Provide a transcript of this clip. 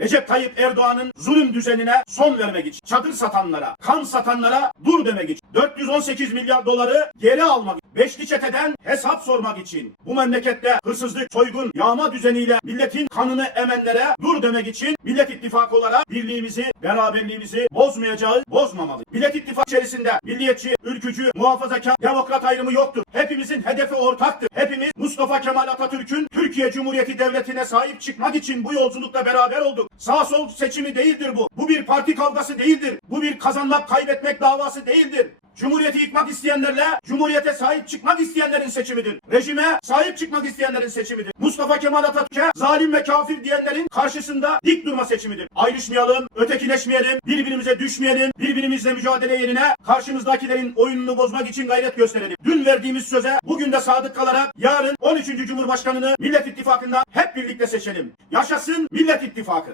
Recep Tayyip Erdoğan'ın zulüm düzenine son vermek için, çadır satanlara, kan satanlara dur demek için, 418 milyar doları geri almak, beşli çeteden hesap sormak için, bu memlekette hırsızlık, soygun, yağma düzeniyle milletin kanını emenlere dur demek için Millet İttifakı olarak birliğimizi, beraberliğimizi bozmayacağız, bozmamalı. Millet İttifakı içerisinde milliyetçi, ülkücü, muhafazakar, demokrat ayrımı yoktur. Hepimizin hedefi ortaktır. Hepimiz Mustafa Kemal Atatürk'ün Türkiye Cumhuriyeti Devleti'ne sahip çıkmak için bu yolculukta beraber olduk. Sağ sol seçimi değildir bu. Bu bir parti kavgası değildir. Bu bir kazanmak kaybetmek davası değildir. Cumhuriyeti yıkmak isteyenlerle Cumhuriyete sahip çıkmak isteyenlerin seçimidir. Rejime sahip çıkmak isteyenlerin seçimidir. Mustafa Kemal Atatürk'e zalim ve kafir diyenlerin karşısında dik durma seçimidir. Ayrışmayalım, ötekileşmeyelim, birbirimize düşmeyelim, birbirimizle mücadele yerine karşımızdakilerin oyununu bozmak için gayret gösterelim. Dün verdiğimiz söze bugün de sadık kalarak yarın 13. Cumhurbaşkanını Millet İttifakı'ndan hep birlikte seçelim. Yaşasın Millet İttifakı.